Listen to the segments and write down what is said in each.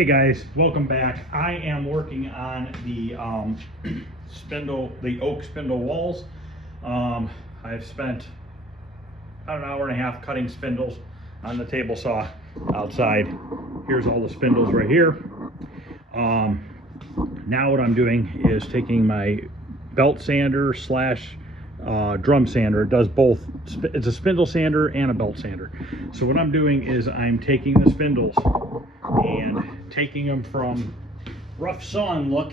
Hey guys, welcome back. I am working on the the oak spindle walls. I've spent about an hour and a half cutting spindles on the table saw outside. Here's all the spindles right here. Now what I'm doing is taking my belt sander slash drum sander. It does both. It's a spindle sander and a belt sander. So what I'm doing is I'm taking the spindles and taking them from rough sawing look.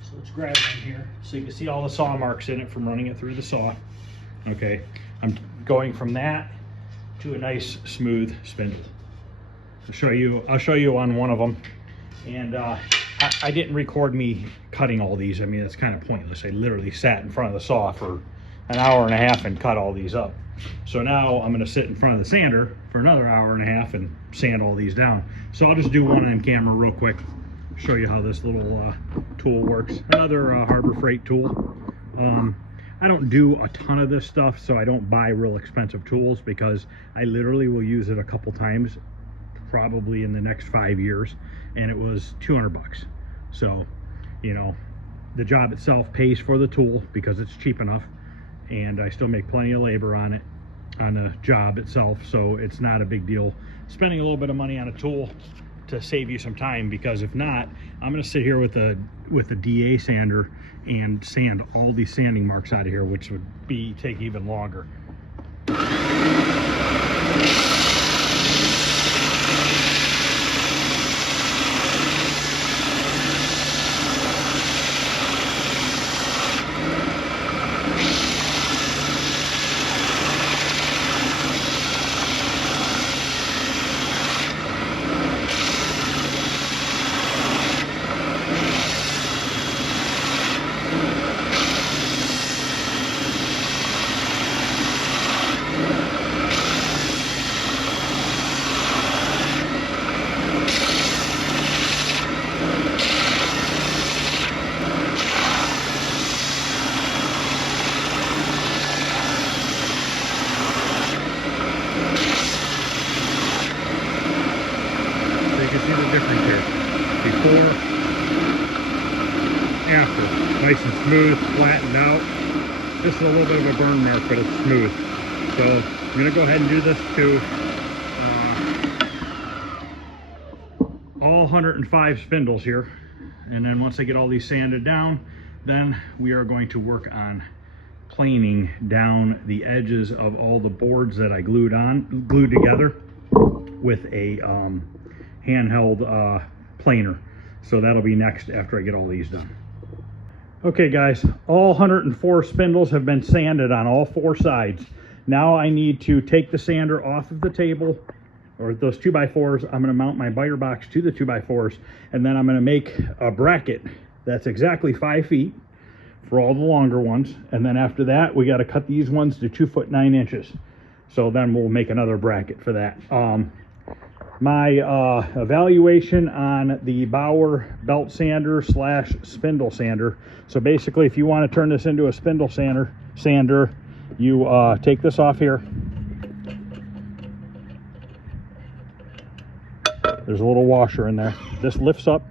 So let's grab them here so you can see all the saw marks in it from running it through the saw. Okay, I'm going from that to a nice smooth spindle. I'll show you on one of them. And I didn't record me cutting all these. I mean, it's kind of pointless. I literally sat in front of the saw for an hour and a half and cut all these up. So now I'm going to sit in front of the sander for another hour and a half and sand all these down. So I'll just do one on camera real quick, show you how this little tool works. Another Harbor Freight tool. I don't do a ton of this stuff, so I don't buy real expensive tools because I literally will use it a couple times, probably in the next 5 years, and it was 200 bucks. So, you know, the job itself pays for the tool because it's cheap enough, and I still make plenty of labor on it, on the job itself, so it's not a big deal spending a little bit of money on a tool to save you some time, because if not, I'm going to sit here with the DA sander and sand all these sanding marks out of here, which would take even longer. See the difference here, before, after, nice and smooth, flattened out. This is a little bit of a burn mark, but it's smooth. So I'm going to go ahead and do this to all 105 spindles here, and then once I get all these sanded down, then we are going to work on planing down the edges of all the boards that I glued together with a handheld planer. So that'll be next after I get all these done. Okay guys, all 104 spindles have been sanded on all four sides. Now I need to take the sander off of the table, or those 2x4s. I'm going to mount my biter box to the 2x4s, and then I'm going to make a bracket that's exactly 5 feet for all the longer ones. And then after that, we got to cut these ones to 2 foot 9 inches. So then we'll make another bracket for that. My evaluation on the Bauer belt sander slash spindle sander. So basically, if you want to turn this into a spindle sander, you take this off here. There's a little washer in there. This lifts up.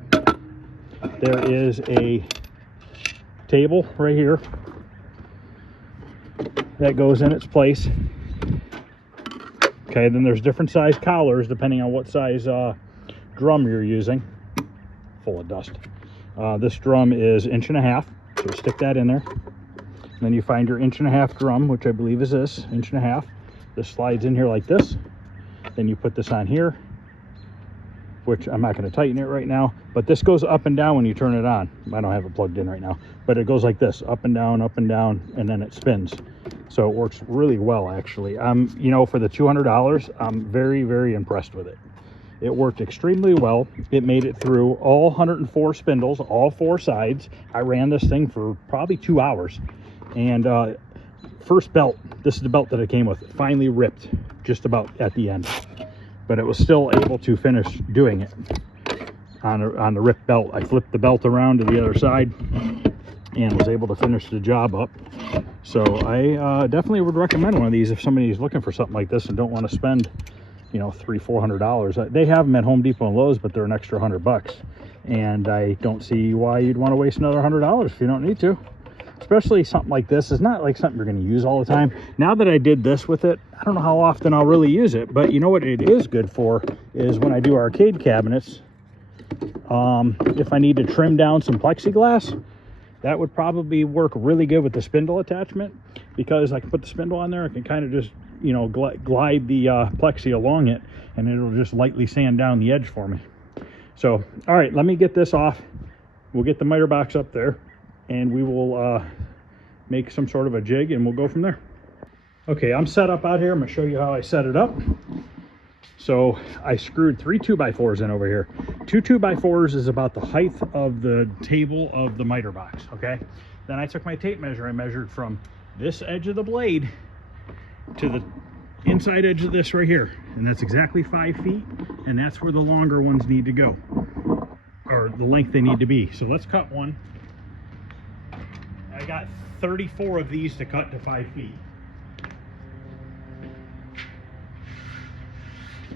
There is a table right here that goes in its place. Okay, then there's different size collars depending on what size drum you're using. Full of dust. This drum is 1.5 inches, so stick that in there. And then you find your 1.5 inch drum, which I believe is this, 1.5 inches. This slides in here like this. Then you put this on here, which I'm not going to tighten it right now, but this goes up and down when you turn it on. I don't have it plugged in right now, but it goes like this, up and down, and then it spins. So it works really well, actually. You know, for the $200, I'm very, very impressed with it. It worked extremely well. It made it through all 104 spindles, all four sides. I ran this thing for probably 2 hours. And first belt, this is the belt that it came with, finally ripped just about at the end. But it was still able to finish doing it on the ripped belt. I flipped the belt around to the other side and was able to finish the job up. So I definitely would recommend one of these if somebody's looking for something like this and don't want to spend you know, $300-400. They have them at Home Depot and Lowe's, but they're an extra $100. And I don't see why you'd want to waste another $100 if you don't need to. Especially something like this. It's not like something you're going to use all the time. Now that I did this with it, I don't know how often I'll really use it, but you know what it is good for is when I do arcade cabinets. If I need to trim down some plexiglass, that would probably work really good with the spindle attachment, because I can put the spindle on there. I can kind of just, you know, glide the plexi along it, and it'll just lightly sand down the edge for me. So, all right, let me get this off. We'll get the miter box up there, and we will make some sort of a jig, and we'll go from there. Okay, I'm set up out here. I'm gonna show you how I set it up. So I screwed 3 2x4s in over here. 2 2x4s is about the height of the table of the miter box, okay? Then I took my tape measure. I measured from this edge of the blade to the inside edge of this right here, and that's exactly 5 feet, and that's where the longer ones need to go, or the length they need to be. So let's cut one. I got 34 of these to cut to 5 feet.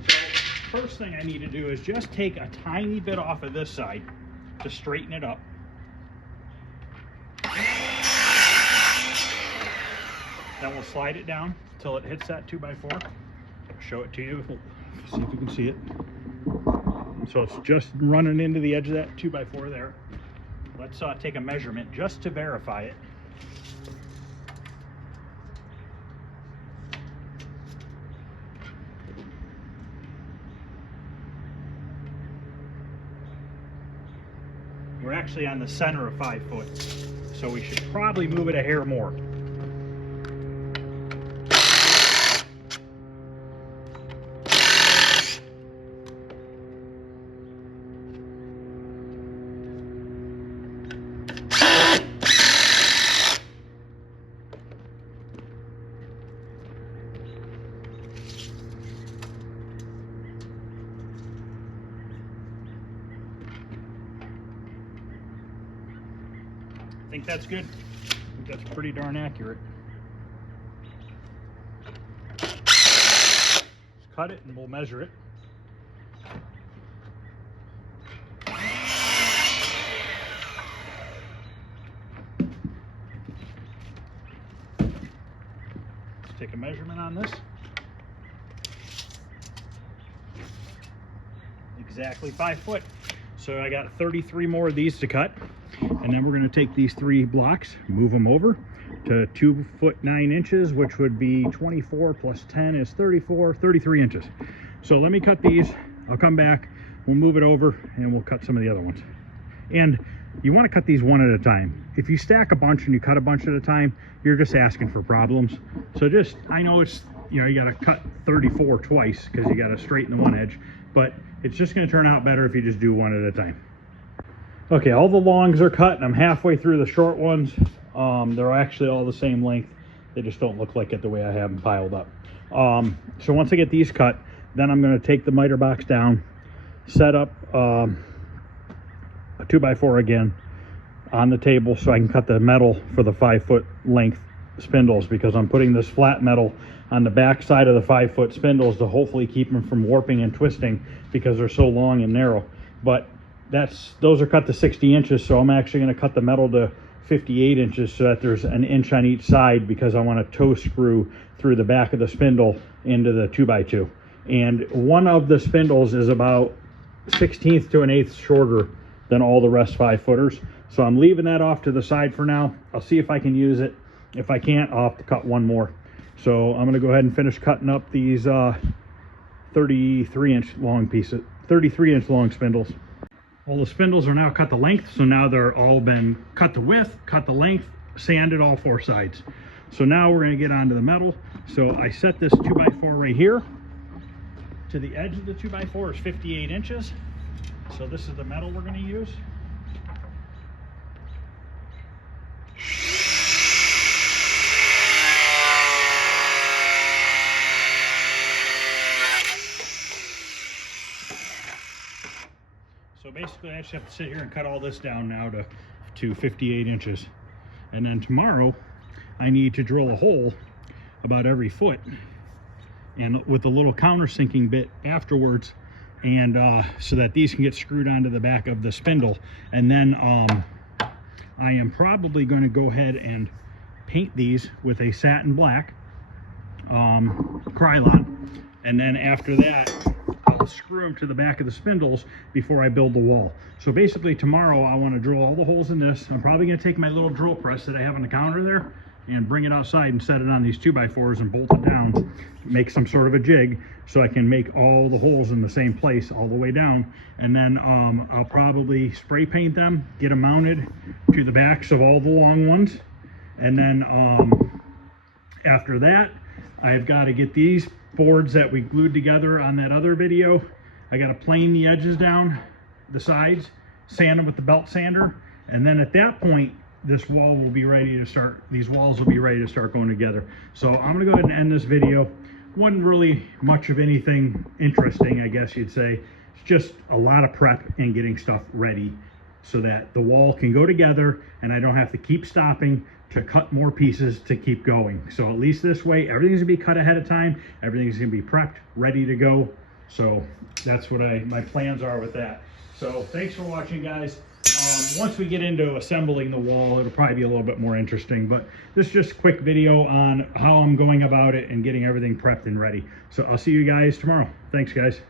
So first thing I need to do is just take a tiny bit off of this side to straighten it up. Then we'll slide it down until it hits that 2x4. Show it to you, see if you can see it. So it's just running into the edge of that 2x4 there. Let's take a measurement just to verify it. We're actually on the center of 5 foot, so we should probably move it a hair more. I think that's good. I think that's pretty darn accurate. Let's cut it and we'll measure it. Let's take a measurement on this. Exactly 5 foot. So I got 33 more of these to cut. And then we're going to take these 3 blocks, move them over to 2 foot 9 inches, which would be 24 plus 10 is 33 inches. So let me cut these. I'll come back, we'll move it over, and we'll cut some of the other ones. And you want to cut these one at a time. If you stack a bunch and you cut a bunch at a time, you're just asking for problems. So just, I know it's, you know, you got to cut 34 twice because you got to straighten the one edge, but it's just going to turn out better if you just do one at a time. Okay, all the longs are cut, and I'm halfway through the short ones. They're actually all the same length. They just don't look like it the way I have them piled up. So once I get these cut, then I'm going to take the miter box down, set up a 2x4 again on the table so I can cut the metal for the 5 foot length spindles, because I'm putting this flat metal on the back side of the 5 foot spindles to hopefully keep them from warping and twisting because they're so long and narrow. But those are cut to 60 inches, so I'm actually going to cut the metal to 58 inches so that there's an inch on each side, because I want to toe screw through the back of the spindle into the 2x2. And one of the spindles is about 1/16 to 1/8 shorter than all the rest 5 footers. So I'm leaving that off to the side for now. I'll see if I can use it. If I can't, I'll have to cut one more. So I'm going to go ahead and finish cutting up these 33 inch long spindles. All the spindles are now cut to length, so now they're all been cut to width, cut to length, sanded all 4 sides. So now we're going to get onto the metal. So I set this 2x4 right here. To the edge of the 2x4 is 58 inches. So this is the metal we're going to use. So basically I just have to sit here and cut all this down now to 58 inches. And then tomorrow I need to drill a hole about every foot and with a little countersinking bit afterwards, and so that these can get screwed onto the back of the spindle. And then I am probably going to go ahead and paint these with a satin black Krylon, and then after that I'll screw them to the back of the spindles before I build the wall. So basically tomorrow I want to drill all the holes in this. I'm probably going to take my little drill press that I have on the counter there and bring it outside and set it on these 2x4s and bolt it down, make some sort of a jig so I can make all the holes in the same place all the way down. And then I'll probably spray paint them, get them mounted to the backs of all the long ones. And then after that, I've got to get these boards that we glued together on that other video. I got to plane the edges down, the sides, sand them with the belt sander, and then at that point, this wall will be ready to start, these walls will be ready to start going together. So I'm gonna go ahead and end this video. Wasn't really much of anything interesting, I guess you'd say. It's just a lot of prep and getting stuff ready so that the wall can go together and I don't have to keep stopping to cut more pieces to keep going. So at least this way, everything's gonna be cut ahead of time. Everything's gonna be prepped, ready to go. So that's what my plans are with that. So thanks for watching, guys. Once we get into assembling the wall, it'll probably be a little bit more interesting, but this is just a quick video on how I'm going about it and getting everything prepped and ready. So I'll see you guys tomorrow. Thanks, guys.